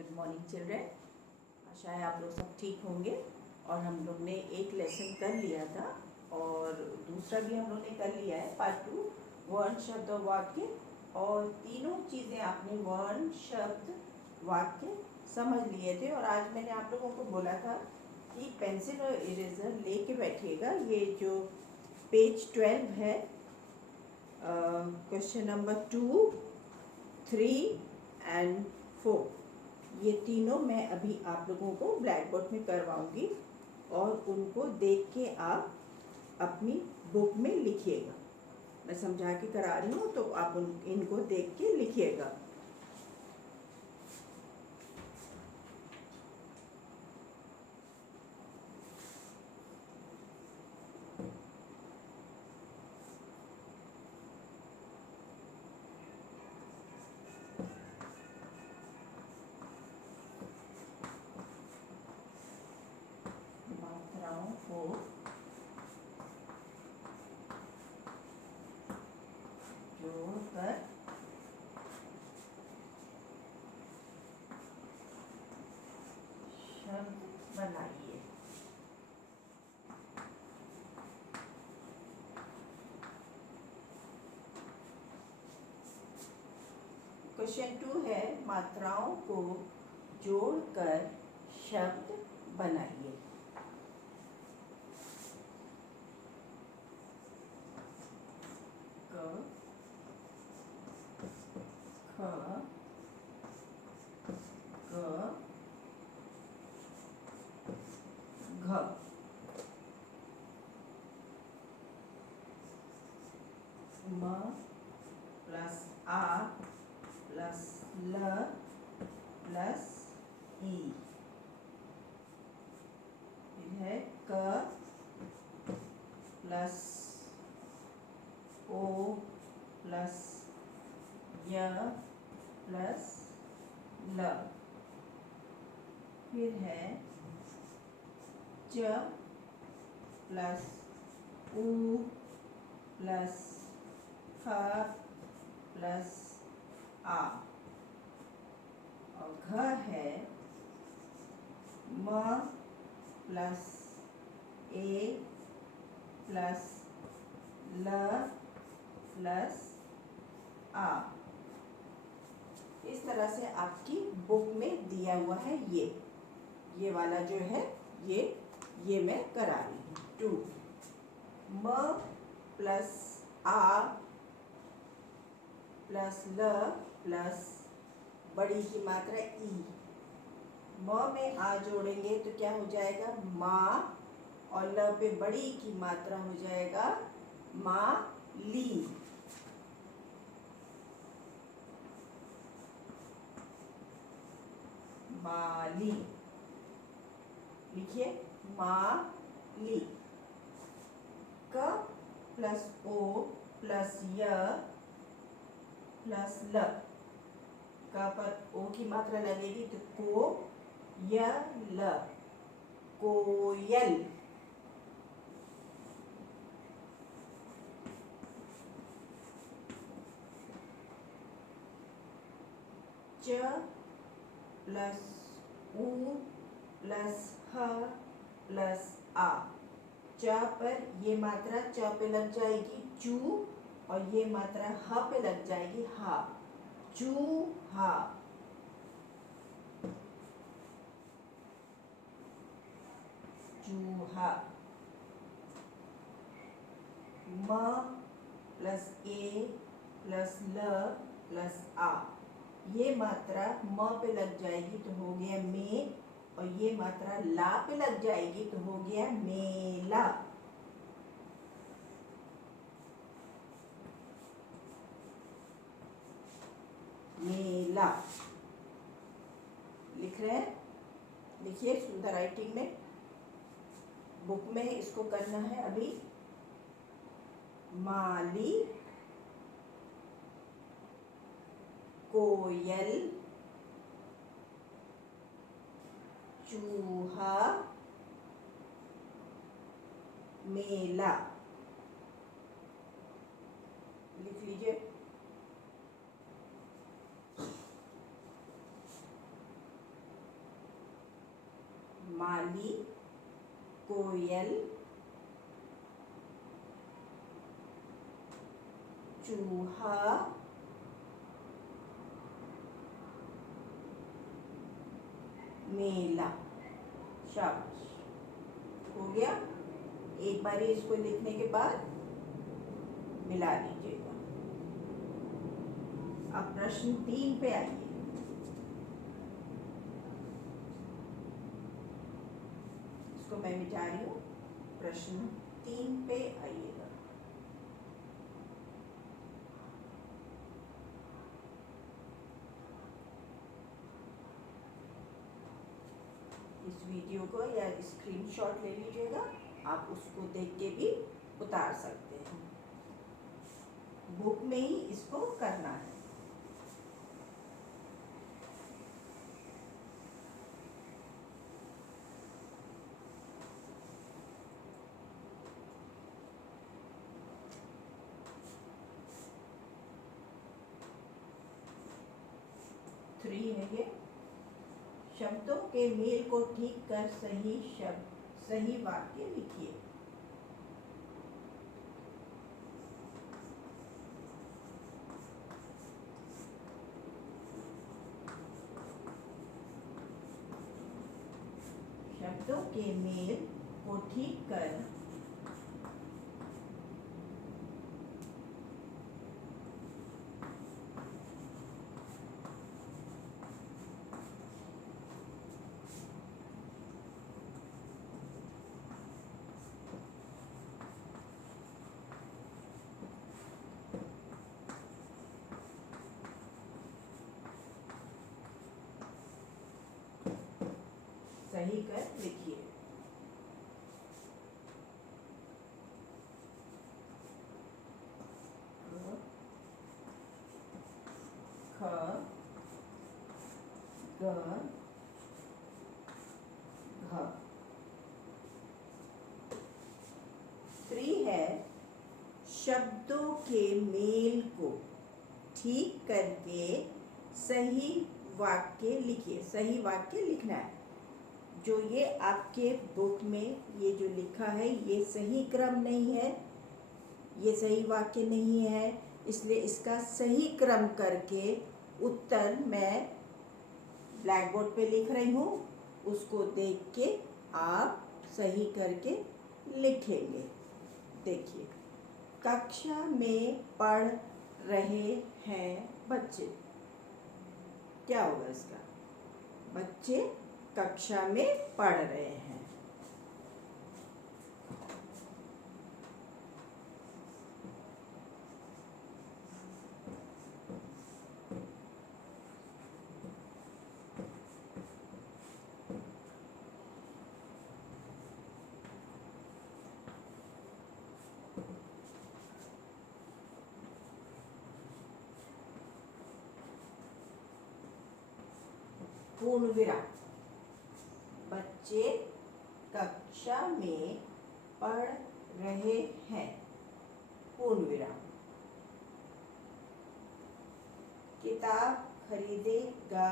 Good morning children. आशा है आप लोग सब ठीक होंगे। और हम लोग ने एक लेसन कर लिया था और दूसरा भी हम लोग ने कर लिया है, पार्ट 2, वर्ण शब्द और वाक्य। और तीनों चीज़ें आपने वर्ण शब्द वाक्य समझ लिए थे। और आज मैंने आप लोगों को बोला था कि पेंसिल और इरेजर लेके बैठिएगा। ये जो पेज 12 है, क्वेश्चन नंबर 2, 3 एंड 4, ये तीनों मैं अभी आप लोगों को ब्लैक बोर्ड में करवाऊंगी और उनको देख के आप अपनी बुक में लिखिएगा। मैं समझा के करा रही हूँ तो आप इनको देख के लिखिएगा। मात्राओं को जोड़कर शब्द बनाइए। क्वेश्चन 2 है, मात्राओं को जोड़कर शब्द बनाइए। क, ख, ग, घ। म प्लस आ प्लस ल प्लस ई। फिर है क प्लस ओ प्लस य प्लस ल। फिर है च प्लस उ प्लस फ प्लस आ। और घ है म प्लस ए प्लस ल प्लस आ। इस तरह से आपकी बुक में दिया हुआ है। ये वाला जो है ये मैं करा रही हूँ। 2, म प्लस आ प्लस ल प्लस बड़ी की मात्रा ई। म में आ जोड़ेंगे तो क्या हो जाएगा, माँ, और ल पे बड़ी की मात्रा हो जाएगा माँ ली। माली। लिखिए माली। क प्लस ओ प्लस य प्लस ल। क पर ओ की मात्रा लगेगी तो को य ल, कोयल। च प्लस उ प्लस ह प्लस आ। च पर ये मात्रा च पे लग जाएगी चू, और ये मात्रा ह पे लग जाएगी हा, चूहा। चूहा। म प्लस ए प्लस ल प्लस आ। ये मात्रा म पे लग जाएगी तो हो गया में, और ये मात्रा ला पे लग जाएगी तो हो गया मेला। मेला। लिख रहे हैं? लिखिए सुंदर राइटिंग में। बुक में इसको करना है अभी। माली, कोयल, चूहा, मेला। लिख लीजिए। माली, कोयल, चूहा, मेला। शाबाश, हो गया। एक बार इसको लिखने के बाद मिला लीजिएगा। अब प्रश्न 3 पे आइए। इसको मैं मिटा रही हूँ। प्रश्न 3 पे आइएगा। इस वीडियो को या स्क्रीनशॉट ले लीजिएगा, आप उसको देख के भी उतार सकते हैं। बुक में ही इसको करना है। थ्री है ये। शब्दों के मेल को ठीक कर सही वाक्य लिखिए। शब्दों के मेल को ठीक कर सही कर लिखिए। ख, ग, घ। 3 है, शब्दों के मेल को ठीक करके सही वाक्य लिखिए। सही वाक्य लिखना है। जो ये आपके बुक में ये जो लिखा है ये सही क्रम नहीं है, ये सही वाक्य नहीं है, इसलिए इसका सही क्रम करके उत्तर मैं ब्लैक बोर्ड पे लिख रही हूँ। उसको देख के आप सही करके लिखेंगे। देखिए, कक्षा में पढ़ रहे हैं बच्चे। क्या होगा इसका? बच्चे कक्षा में पढ़ रहे हैं। पूर्ण विराम। बच्चे कक्षा में पढ़ रहे हैं। पूर्ण विराम। किताब खरीदेगा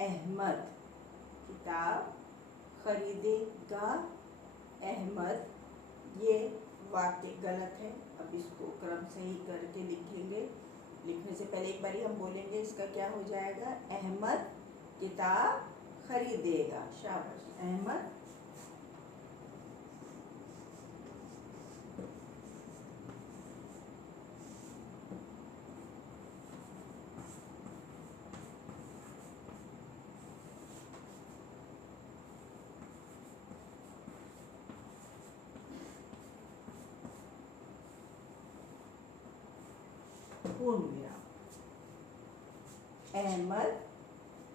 अहमद। किताब खरीदेगा अहमद। ये वाक्य गलत है। अब इसको क्रम सही करके लिखेंगे। लिखने से पहले एक बार हम बोलेंगे इसका क्या हो जाएगा। अहमद किताब खरीदेगा। शाबाश। अहमद पूर्ण विराम। अहमद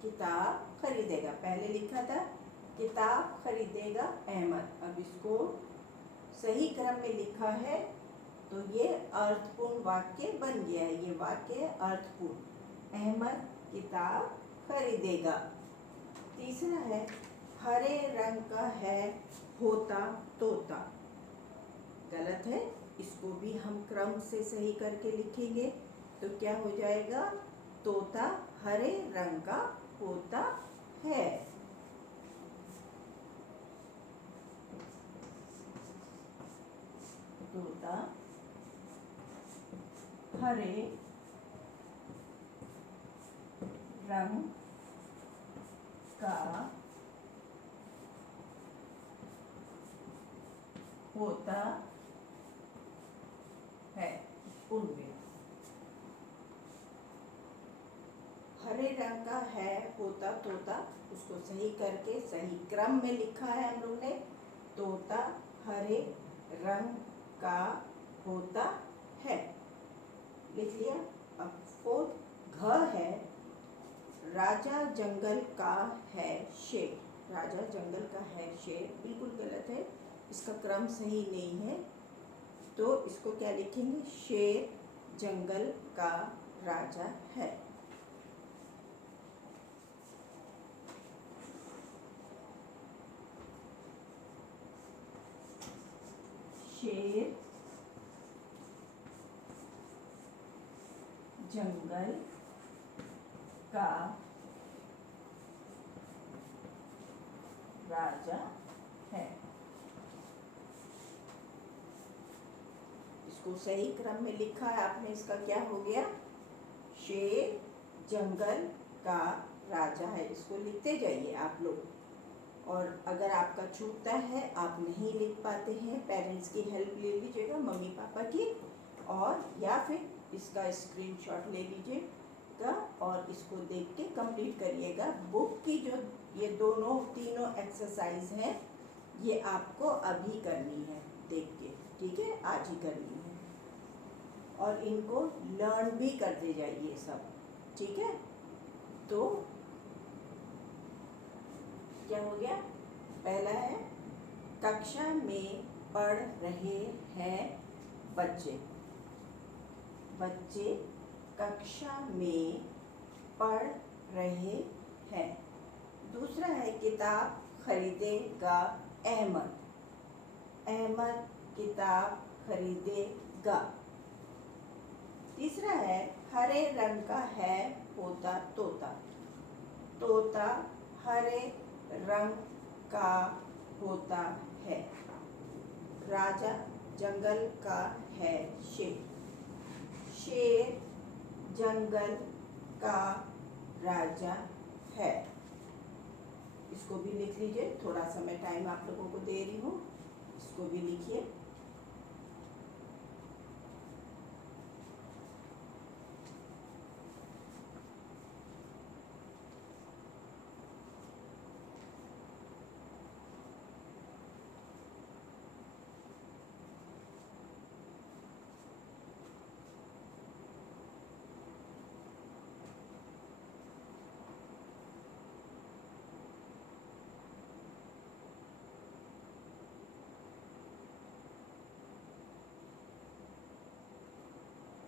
किताब खरीदेगा। पहले लिखा था किताब खरीदेगा अहमद। अब इसको सही क्रम में लिखा है तो ये अर्थपूर्ण वाक्य बन गया है। ये वाक्य अर्थपूर्ण। अहमद किताब खरीदेगा। तीसरा है, हरे रंग का है होता तोता। गलत है। इसको भी हम क्रम से सही करके लिखेंगे तो क्या हो जाएगा। तोता हरे रंग का होता है। तोता हरे रंग का होता है। उनमें हरे रंग का है होता तोता, उसको सही करके सही क्रम में लिखा है हम लोग ने। तोता हरे रंग का होता है, लिख लिया। अब फोर्थ घ है, राजा जंगल का है शेर। राजा जंगल का है शेर बिल्कुल गलत है, इसका क्रम सही नहीं है, तो इसको क्या लिखेंगे? शेर जंगल का राजा है। शेर जंगल का राजा है। इसको सही क्रम में लिखा है आपने, इसका क्या हो गया? शेर जंगल का राजा है। इसको लिखते जाइए आप लोग, और अगर आपका छूटता है, आप नहीं लिख पाते हैं, पेरेंट्स की हेल्प ले लीजिएगा, मम्मी पापा की, और या फिर इसका स्क्रीनशॉट ले लीजिएगा और इसको देख के कंप्लीट करिएगा। बुक की जो ये तीनों एक्सरसाइज हैं, ये आपको अभी करनी है देख के, ठीक है? आज ही करनी है, और इनको लर्न भी करते जाइए सब, ठीक है? तो क्या हो गया? पहला है, कक्षा में पढ़ रहे हैं बच्चे। बच्चे कक्षा में पढ़ रहे हैं। दूसरा है, किताब खरीदेगा अहमद। अहमद किताब खरीदेगा। तीसरा है, हरे रंग का है होता तोता। तोता हरे रंग का होता है। राजा जंगल का है शेर। शेर जंगल का राजा है। इसको भी लिख लीजिए, थोड़ा सा मैं टाइम आप लोगों को दे रही हूँ, इसको भी लिखिए।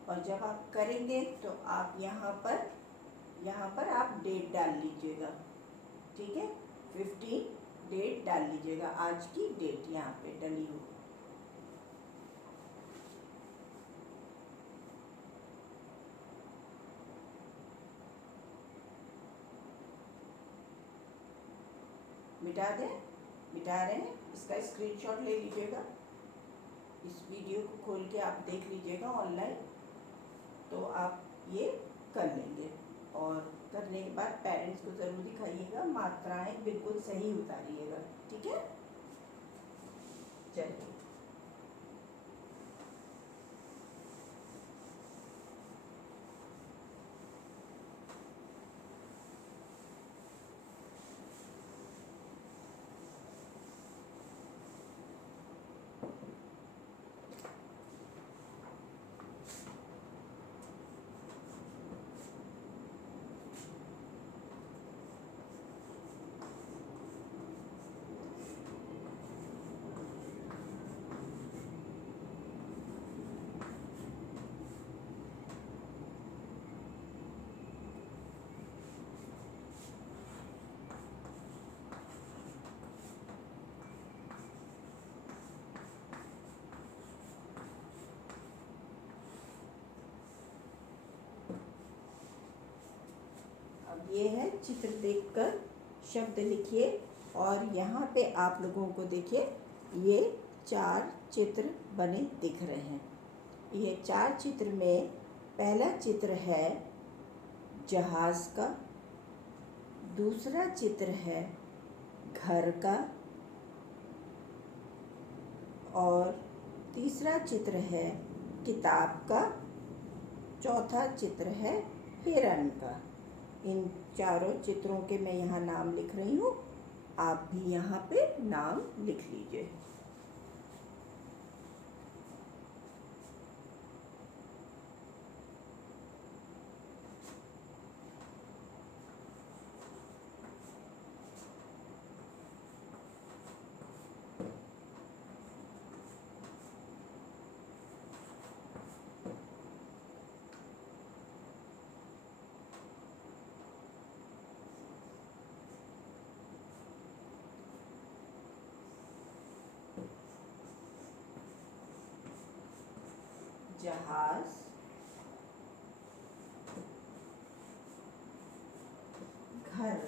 और जब आप करेंगे तो आप यहाँ पर आप डेट डाल लीजिएगा, ठीक है? 15 डेट डाल लीजिएगा, आज की डेट यहाँ पे डली हो। मिटा रहे हैं, इसका स्क्रीनशॉट ले लीजिएगा। इस वीडियो को खोल के आप देख लीजिएगा ऑनलाइन, तो आप ये कर लेंगे। और करने के बाद पेरेंट्स को ज़रूर दिखाइएगा, मात्राएं बिल्कुल सही उतारिएगा, ठीक है? चलिए, ये है, चित्र देखकर शब्द लिखिए। और यहाँ पे आप लोगों को देखिए, ये 4 चित्र बने दिख रहे हैं। ये 4 चित्र में पहला चित्र है जहाज़ का, दूसरा चित्र है घर का, और तीसरा चित्र है किताब का, चौथा चित्र है हिरण का। इन चारों चित्रों के मैं यहाँ नाम लिख रही हूँ, आप भी यहाँ पे नाम लिख लीजिए। जहाज, घर,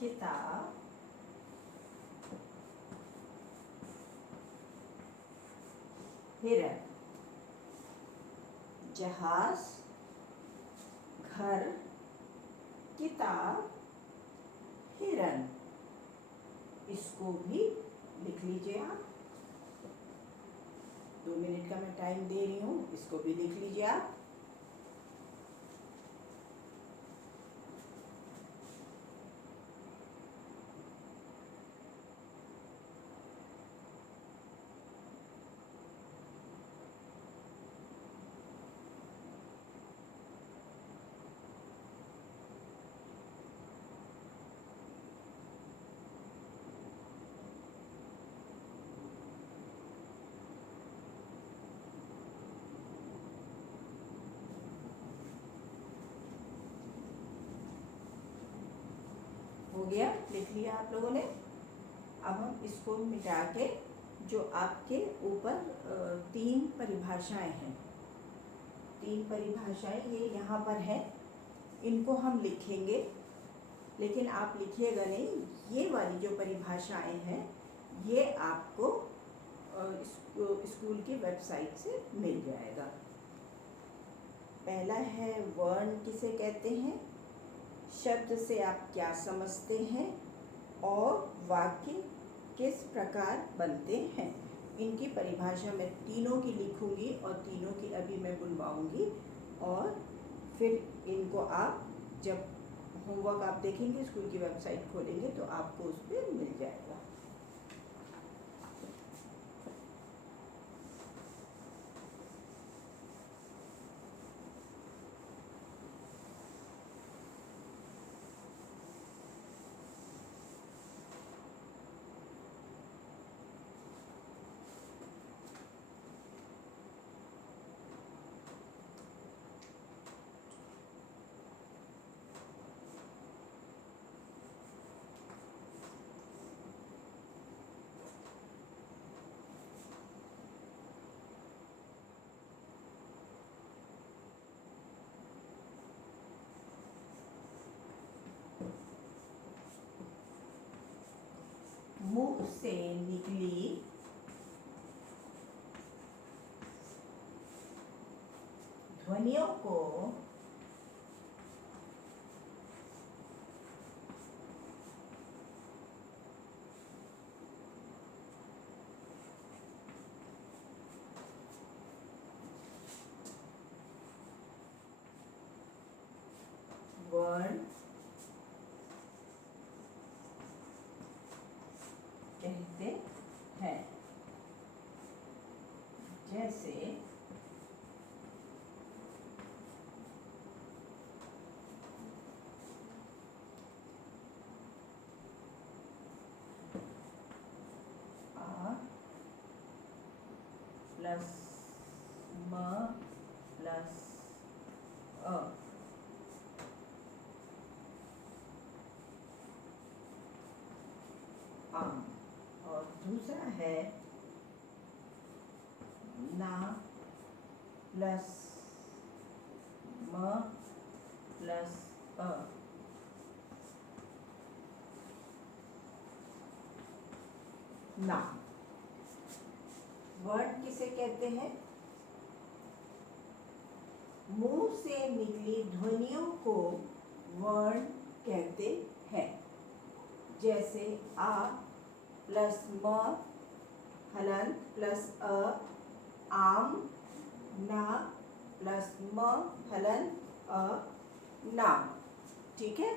किताब, हिरण। जहाज, घर, किताब, हिरण। इसको भी लिख लीजिए आप। 2 मिनट का मैं टाइम दे रही हूँ, इसको भी लिख लीजिए आप। हो गया, लिख लिया आप लोगों ने। अब हम इसको मिटा के जो आपके ऊपर 3 परिभाषाएं हैं, 3 परिभाषाएं ये यहाँ पर हैं, इनको हम लिखेंगे, लेकिन आप लिखिएगा नहीं। ये वाली जो परिभाषाएं हैं ये आपको स्कूल की वेबसाइट से मिल जाएगा। पहला है वर्ण किसे कहते हैं, शब्द से आप क्या समझते हैं, और वाक्य किस प्रकार बनते हैं। इनकी परिभाषा मैं तीनों की लिखूंगी और तीनों की अभी मैं बुलवाऊंगी, और फिर इनको आप जब होमवर्क आप देखेंगे, स्कूल की वेबसाइट खोलेंगे तो आपको उस पर मिल जाएगा। मुंह से निकली ध्वनियों को वर्ण कहते हैं। जैसे आ प्लस म प्लस अ, आम। और दूसरा है ना प्लस म प्लस अ, नाम। वर्ण किसे कहते हैं? मुंह से निकली ध्वनियों को वर्ण कहते हैं। जैसे आ प्लस म हलंत प्लस अ, आम, ना प्लस म हलंत अ, नाम। ठीक है।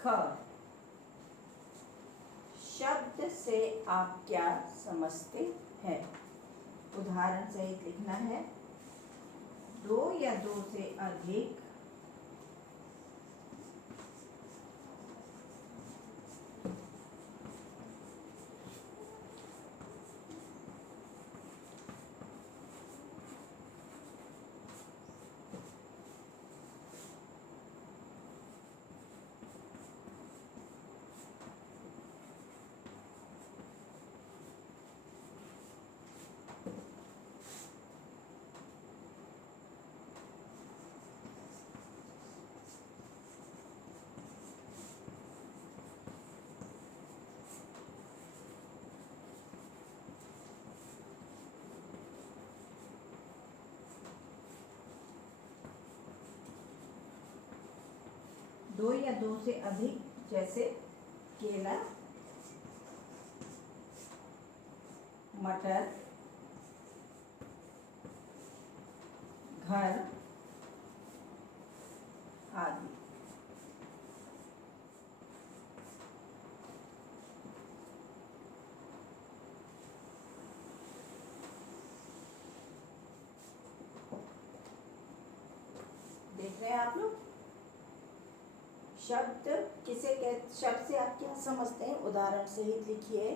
ख, शब्द से आप क्या समझते हैं? उदाहरण सहित लिखना है। दो या दो से अधिक दो या दो से अधिक, जैसे केला, मटर, घर आदि। देख रहे हैं आप लोग? शब्द किसे कहते, शब्द से आप क्या समझते हैं? उदाहरण सहित लिखिए।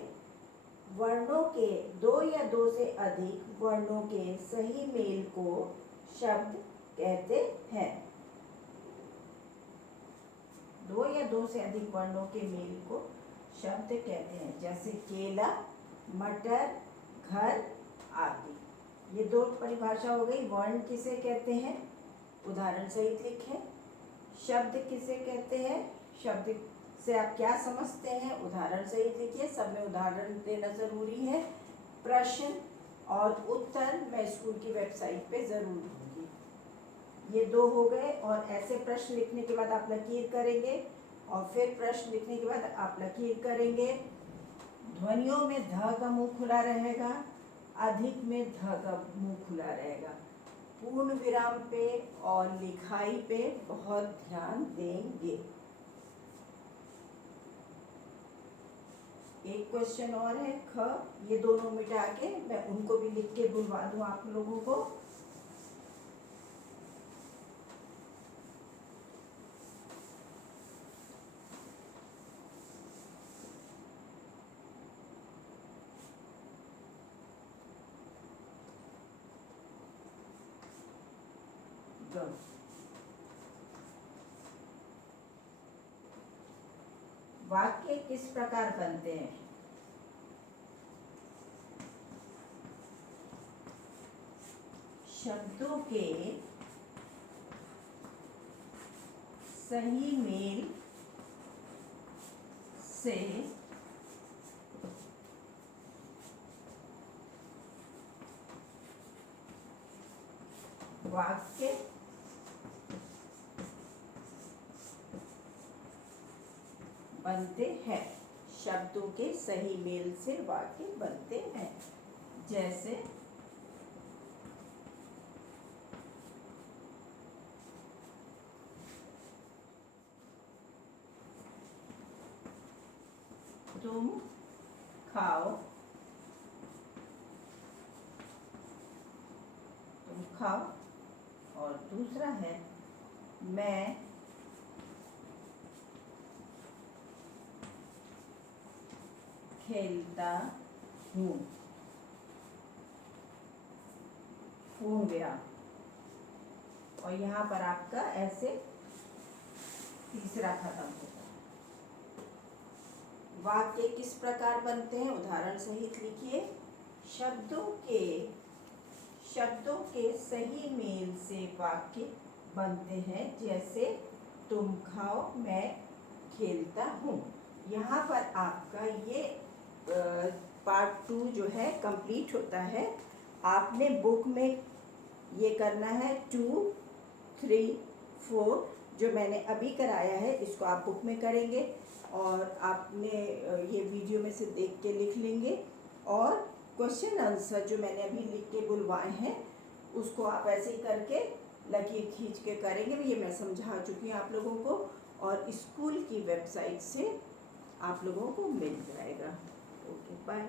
वर्णों के, दो या दो से अधिक वर्णों के सही मेल को शब्द कहते हैं। दो या दो से अधिक वर्णों के मेल को शब्द कहते हैं। जैसे केला, मटर, घर आदि। ये दो परिभाषा हो गई। वर्ण किसे कहते हैं? उदाहरण सहित लिखें। शब्द किसे कहते हैं? शब्द से आप क्या समझते हैं? उदाहरण सहित लिखिए। सब में उदाहरण देना जरूरी है। प्रश्न और उत्तर मैं स्कूल की वेबसाइट पे जरूर दूंगी। ये दो हो गए। और ऐसे प्रश्न लिखने के बाद आप लकीर करेंगे और फिर प्रश्न लिखने के बाद आप लकीर करेंगे। ध्वनियों में ध का मुंह खुला रहेगा, अधिक में ध का मुंह खुला रहेगा। पूर्ण विराम पे और लिखाई पे बहुत ध्यान देंगे। एक क्वेश्चन और है ख, ये दोनों मिटा के मैं उनको भी लिख के बुलवा दूं आप लोगों को। वाक्य किस प्रकार बनते हैं? शब्दों के सही मेल से वाक्य बनते हैं। शब्दों के सही मेल से वाक्य बनते हैं। जैसे तुम खाओ, तुम खाओ। और दूसरा है मैं खेलता हूँ। हो गया, और यहाँ पर आपका ऐसे तीसरा खत्म होगा। वाक्य किस प्रकार बनते हैं, उदाहरण सहित लिखिए। शब्दों के सही मेल से वाक्य बनते हैं, जैसे तुम खाओ मैं खेलता हूँ। यहाँ पर आपका ये पार्ट 2 जो है कंप्लीट होता है। आपने बुक में ये करना है 2, 3, 4 जो मैंने अभी कराया है, इसको आप बुक में करेंगे और आपने ये वीडियो में से देख के लिख लेंगे, और क्वेश्चन आंसर जो मैंने अभी लिख के बुलवाए हैं उसको आप ऐसे ही करके लकीर खींच के करेंगे। ये मैं समझा चुकी हूँ आप लोगों को, और स्कूल की वेबसाइट से आप लोगों को मिल जाएगा। Okay, bye.